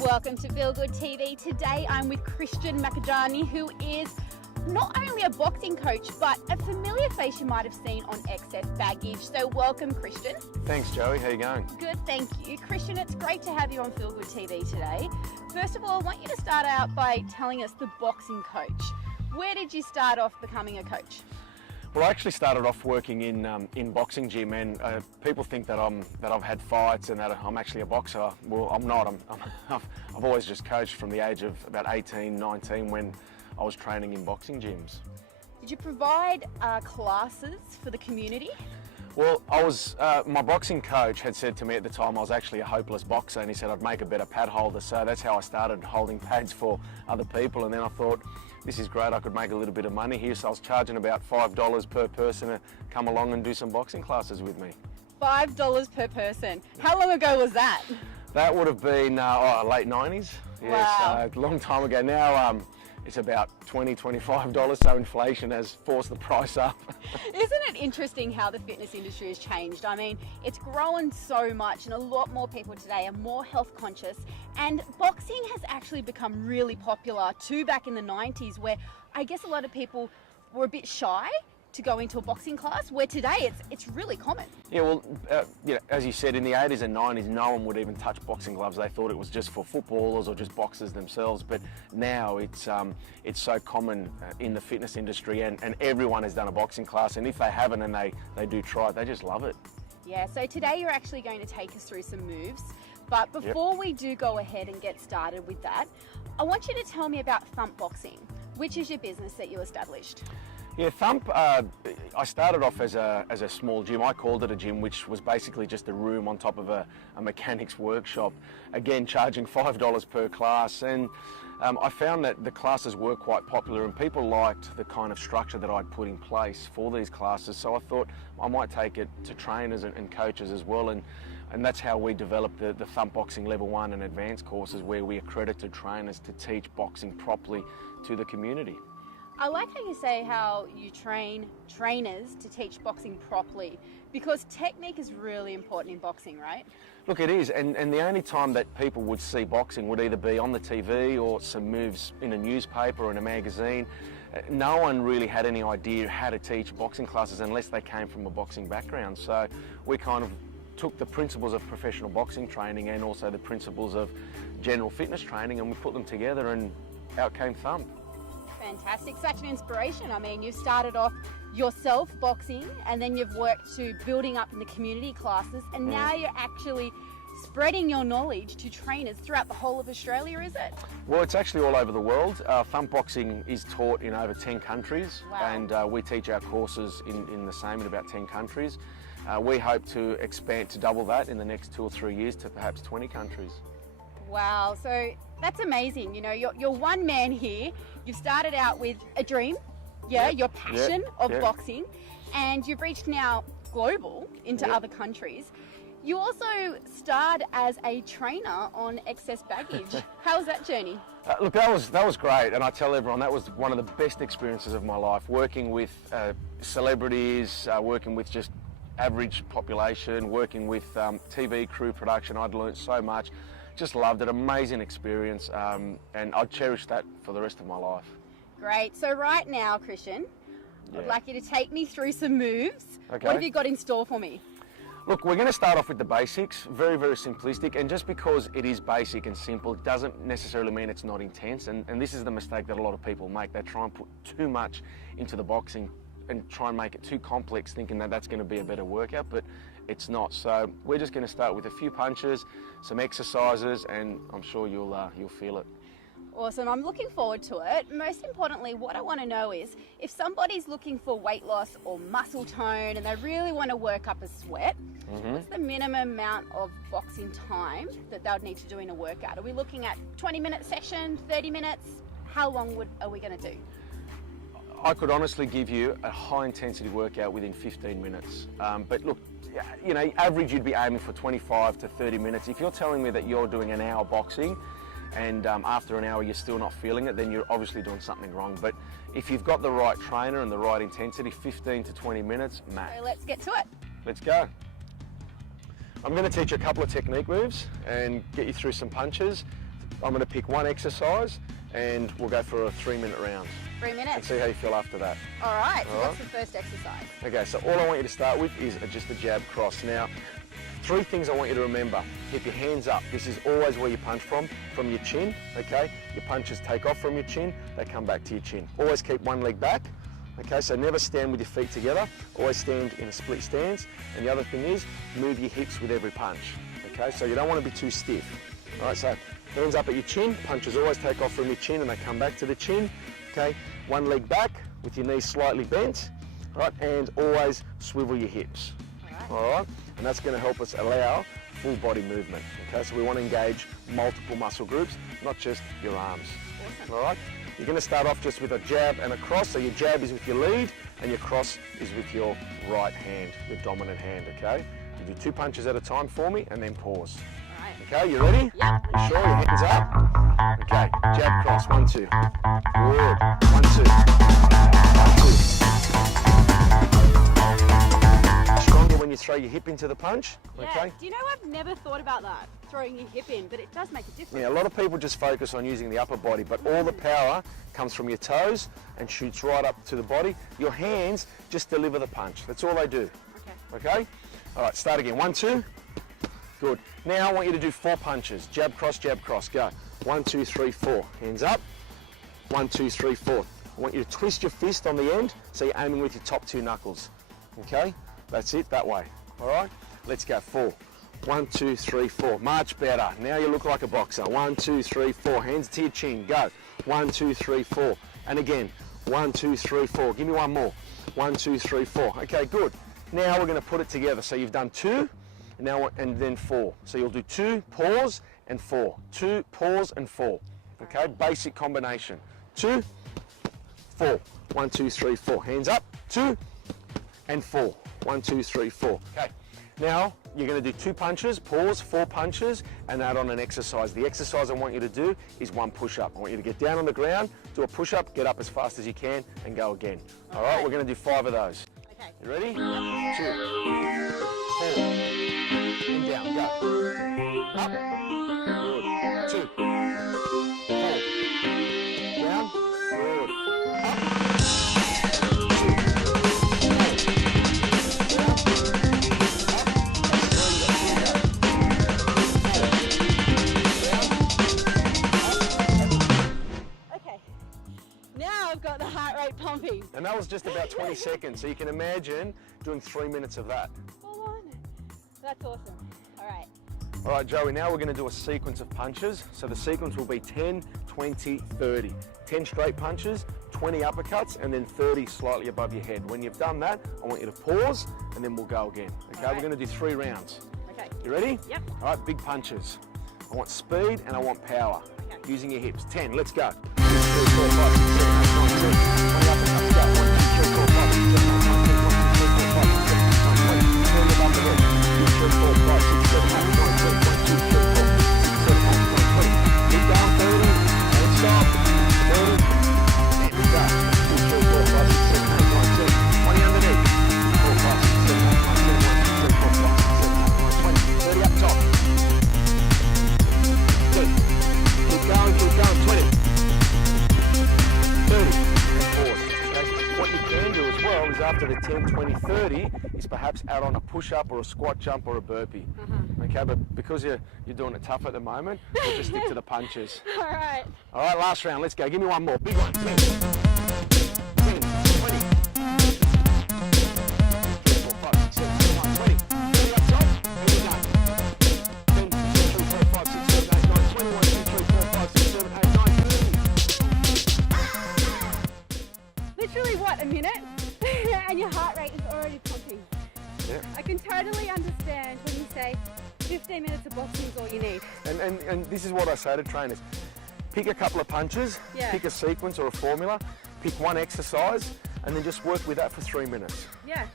Welcome to Feel Good TV. Today I'm with Christian Marchegiani, who is not only a boxing coach, but a familiar face you might have seen on Excess Baggage. So welcome, Christian. Thanks, Joey. How you going? Good, thank you. Christian, it's great to have you on Feel Good TV today. First of all, I want you to start out by telling us the boxing coach. Where did you start off becoming a coach? Well, I actually started off working in boxing gym, and people think that I've had fights and that I'm actually a boxer. Well, I'm not. I've always just coached from the age of about 18, 19 when I was training in boxing gyms. Did you provide classes for the community? Well, my boxing coach had said to me at the time I was actually a hopeless boxer, and he said I'd make a better pad holder. So that's how I started holding pads for other people, and then I thought, this is great, I could make a little bit of money here, so I was charging about $5 per person to come along and do some boxing classes with me. $5 per person. How long ago was that? That would have been late 90s. Yes, wow. A long time ago. Now it's about $20, $25, so inflation has forced the price up. Isn't it interesting how the fitness industry has changed? I mean, it's grown so much and a lot more people today are more health conscious, and boxing has actually become really popular too back in the 90s, where I guess a lot of people were a bit shy to go into a boxing class, where today it's really common. Yeah, well, as you said, in the 80s and 90s, no one would even touch boxing gloves. They thought it was just for footballers or just boxers themselves. But now it's so common in the fitness industry, and everyone has done a boxing class. And if they haven't and they do try it, they just love it. Yeah, so today you're actually going to take us through some moves. But before we do go ahead and get started with that, I want you to tell me about Thump Boxing, which is your business that you established. Yeah, Thump, I started off as a small gym. I called it a gym, which was basically just a room on top of a mechanic's workshop, again charging $5 per class. And I found that the classes were quite popular and people liked the kind of structure that I'd put in place for these classes. So I thought I might take it to trainers and coaches as well. And that's how we developed the Thump Boxing Level 1 and Advanced courses, where we accredited trainers to teach boxing properly to the community. I like how you say how you train trainers to teach boxing properly, because technique is really important in boxing, right? Look, it is, and the only time that people would see boxing would either be on the TV or some moves in a newspaper or in a magazine. No one really had any idea how to teach boxing classes unless they came from a boxing background. So we kind of took the principles of professional boxing training and also the principles of general fitness training, and we put them together, and out came Thump. Fantastic, such an inspiration. I mean, you started off yourself boxing, and then you've worked to building up in the community classes, and now you're actually spreading your knowledge to trainers throughout the whole of Australia, is it? Well, it's actually all over the world. Thump boxing is taught in over 10 countries, wow. And we teach our courses in the same in about 10 countries. We hope to expand to double that in the next 2 or 3 years to perhaps 20 countries. Wow, so that's amazing. You know, you're one man here. You've started out with a dream, your passion of boxing, and you've reached now global into other countries. You also starred as a trainer on Excess Baggage. How was that journey? Look, that was great, and I tell everyone that was one of the best experiences of my life. Working with celebrities, working with just average population, working with TV crew production. I'd learnt so much. Just loved it, amazing experience, and I'd cherish that for the rest of my life. Great, so right now, Christian, I'd like you to take me through some moves. Okay. What have you got in store for me? Look, we're going to start off with the basics, very, very simplistic, and just because it is basic and simple doesn't necessarily mean it's not intense, and this is the mistake that a lot of people make. They try and put too much into the boxing and try and make it too complex, thinking that that's going to be a better workout, but it's not. So we're just going to start with a few punches, some exercises, and I'm sure you'll feel it. Awesome, I'm looking forward to it. Most importantly, what I want to know is, if somebody's looking for weight loss or muscle tone and they really want to work up a sweat, what's the minimum amount of boxing time that they'll need to do in a workout? Are we looking at 20-minute session, 30 minutes? How long are we going to do? I could honestly give you a high-intensity workout within 15 minutes. But look, you know, average you'd be aiming for 25 to 30 minutes. If you're telling me that you're doing an hour boxing and after an hour you're still not feeling it, then you're obviously doing something wrong. But if you've got the right trainer and the right intensity, 15 to 20 minutes, max. So let's get to it. Let's go. I'm going to teach you a couple of technique moves and get you through some punches. I'm going to pick one exercise and we'll go for a 3-minute round. 3 minutes. And see how you feel after that. All right, so what's the first exercise? Okay, so all I want you to start with is just a jab cross. Now, 3 things I want you to remember. Keep your hands up. This is always where you punch from your chin, okay? Your punches take off from your chin, they come back to your chin. Always keep one leg back, okay? So never stand with your feet together. Always stand in a split stance. And the other thing is, move your hips with every punch, okay? So you don't want to be too stiff. All right, so hands up at your chin, punches always take off from your chin and they come back to the chin, okay? One leg back with your knees slightly bent, right? And always swivel your hips, all right? And that's going to help us allow full body movement, okay? So we want to engage multiple muscle groups, not just your arms, all right? You're going to start off just with a jab and a cross. So your jab is with your lead and your cross is with your right hand, your dominant hand, okay? You do 2 punches at a time for me and then pause. Okay, you ready? Yep. You sure? Your hands up? Okay, jab, cross, 1, 2. Forward, 1, 2. 1, 2. Stronger when you throw your hip into the punch, Yeah. okay? Do you know, I've never thought about that, throwing your hip in, but it does make a difference. Yeah, a lot of people just focus on using the upper body, but all the power comes from your toes and shoots right up to the body. Your hands just deliver the punch. That's all they do. Okay. Okay? All right, start again. 1, 2. Good. Now I want you to do 4 punches. Jab, cross, go. 1, 2, 3, 4. Hands up. 1, 2, 3, 4. I want you to twist your fist on the end so you're aiming with your top 2 knuckles. Okay? That's it, that way. All right? Let's go. 4. 1, 2, 3, 4. Much better. Now you look like a boxer. 1, 2, 3, 4. Hands to your chin. Go. 1, 2, 3, 4. And again. 1, 2, 3, 4. Give me one more. 1, 2, 3, 4. Okay, good. Now we're going to put it together. So you've done 2. Now and then 4. So you'll do 2, pause, and 4. 2, pause, and 4. Okay, basic combination. 2, 4. 1, 2, 3, 4. Hands up. 2 and 4. 1, 2, 3, 4. Okay. Now you're going to do 2 punches, pause, 4 punches, and add on an exercise. The exercise I want you to do is 1 push-up. I want you to get down on the ground, do a push-up, get up as fast as you can, and go again. All right. We're going to do 5 of those. Okay. You ready? 2, 4. And down, go. Up. Good. 2. 4. Down. Good. Up. 2. 4. Okay. Now I've got the heart rate pumping. And that was just about 20 seconds, so you can imagine doing 3 minutes of that. Full on. That's awesome. All right. All right, Joey, now we're going to do a sequence of punches. So the sequence will be 10, 20, 30. 10 straight punches, 20 uppercuts, and then 30 slightly above your head. When you've done that, I want you to pause, and then we'll go again. Okay, right. We're going to do 3 rounds. Okay. You ready? Yep. All right, big punches. I want speed and I want power. Okay. Using your hips. 10, let's go. 2, 3, 4, 5, 6, 7, 8, 9, 10. 20 uppercuts, go. 1, 2, 3, 4, 5, 6, 7, 8, 9, 10. 1, 2, 3, 4, 5, 6, 7, 8, 9, 20. 30 above the head. 2, 3, 4, 5, 6, 7, 8, 9, 10. 1, 2, 3, 4, 5, 6, 7, 8, 9, 20. Keep going, 30. Don't stop. 30. And we go. 2, 3, 4, 5, 6, 7, 8, 9, 10. 20 underneath. 4, 5, 6, 7, 8, 9, 10. 1, 2, 3, 4, 5, 6, 7, 8, 9, 20. 30 up top. Good. Keep going, 20. 30. And pause. Okay? What you can do as well is after the 10, 20, 30 is perhaps add on a push-up or a squat jump or a burpee. Okay, but because you're doing it tough at the moment, we'll just stick to the punches. All right. All right, last round. Let's go. Give me one more. Big one. 10, 10, 20. 4, 5, 6, 7, 8, 9, 20. 30 up top. And we're done. 10, 2, 3, 4, 5, 6, 7, 8, 9, 20. 1, 2, 3, 4, 5, 6, 7, 8, 9, 30. Literally, what, a minute? And your heart rate is already pumping. Yeah. I can totally understand when you say 15 minutes of boxing is all you need. And this is what I say to trainers. Pick a couple of punches, Yeah. pick a sequence or a formula, pick one exercise, and then just work with that for 3 minutes. Yeah.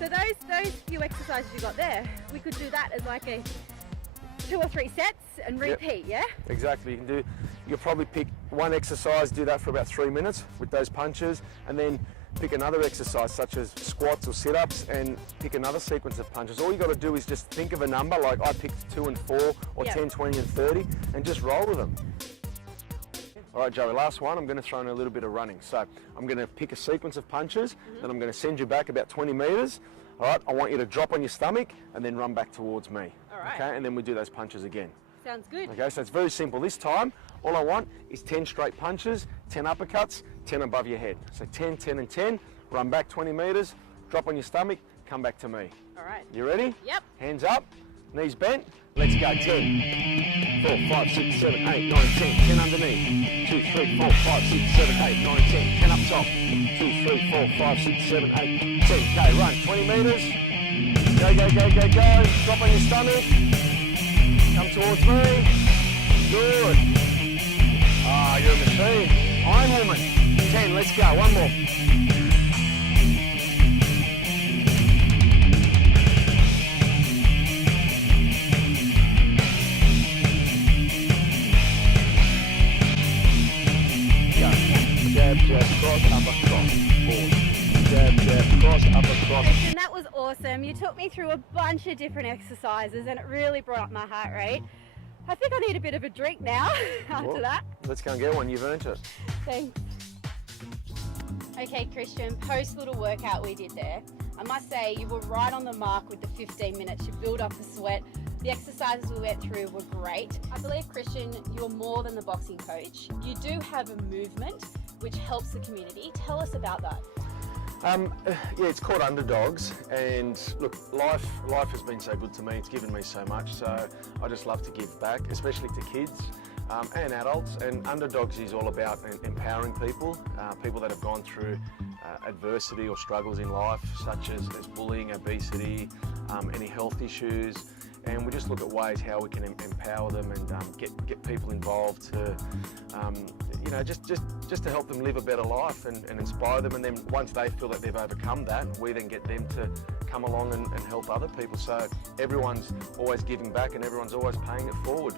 So those few exercises you got there, we could do that as like a 2 or 3 sets and repeat, yeah? Exactly. You'll probably pick one exercise, do that for about 3 minutes with those punches, and then pick another exercise such as squats or sit-ups and pick another sequence of punches. All you got to do is just think of a number, like I picked 2 and 4 or 10, 20 and 30, and just roll with them. All right, Joey, last one. I'm going to throw in a little bit of running. So I'm going to pick a sequence of punches, then I'm going to send you back about 20 metres. All right, I want you to drop on your stomach and then run back towards me. All right. Okay, and then we do those punches again. Sounds good. Okay, so it's very simple. This time, all I want is 10 straight punches, 10 uppercuts, 10 above your head. So 10, 10 and 10, run back 20 metres, drop on your stomach, come back to me. All right. You ready? Yep. Hands up, knees bent, let's go. 10, 4, 5, 6, 7, 8, 9, 10, 10 underneath. 2, 3, 4, 5, 6, 7, 8, 9, 10, 10 up top. 2, 3, 4, 5, 6, 7, 8, 10. Okay, run 20 metres. Go, go, go, go, go. Drop on your stomach. Come towards me. Good. Ah, you're a machine. Iron Woman. 10, let's go. One more. Jab, jab, cross, upper, cross, forward. Jab, jab, cross, upper, cross. And that was awesome. You took me through a bunch of different exercises and it really brought up my heart rate. I think I need a bit of a drink now after that. Let's go and get one. You've earned it. Thanks. Okay, Christian, post little workout we did there. I must say you were right on the mark with the 15 minutes. You built up the sweat. The exercises we went through were great. I believe, Christian, you're more than the boxing coach. You do have a movement which helps the community. Tell us about that. Yeah, it's called Underdogs, and look, life has been so good to me. It's given me so much, so I just love to give back, especially to kids and adults. And Underdogs is all about empowering people, people that have gone through adversity or struggles in life, such as bullying, obesity, any health issues. And we just look at ways how we can empower them and get people involved to, you know, just to help them live a better life and inspire them. And then once they feel that they've overcome that, we then get them to come along and help other people. So everyone's always giving back and everyone's always paying it forward.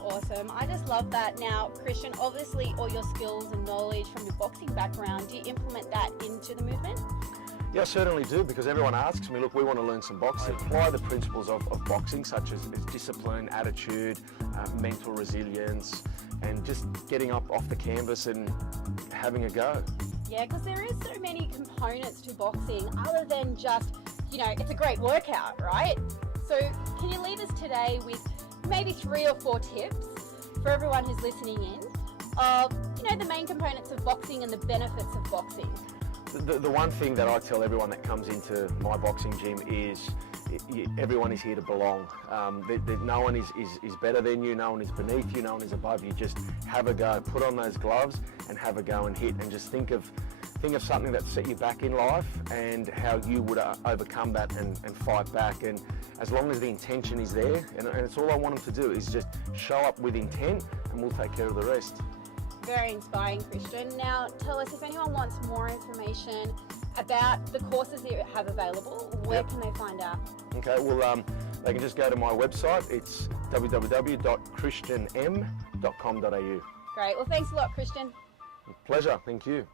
Awesome. I just love that. Now, Christian, obviously all your skills and knowledge from your boxing background, do you implement that into the movement? Yeah, I certainly do, because everyone asks me, look, we want to learn some boxing. Apply the principles of boxing, such as discipline, attitude, mental resilience, and just getting up off the canvas and having a go. Yeah, because there is so many components to boxing other than just, you know, it's a great workout, right? So can you leave us today with maybe 3 or 4 tips for everyone who's listening in of, you know, the main components of boxing and the benefits of boxing? The one thing that I tell everyone that comes into my boxing gym is everyone is here to belong. No one is better than you, no one is beneath you, no one is above you. Just have a go, put on those gloves and have a go and hit, and just think of something that set you back in life and how you would overcome that and fight back. And as long as the intention is there, and it's all I want them to do is just show up with intent and we'll take care of the rest. Very inspiring, Christian. Now, tell us, if anyone wants more information about the courses that you have available, where can they find out? Okay, well, they can just go to my website. It's www.christianm.com.au. Great. Well, thanks a lot, Christian. Pleasure. Thank you.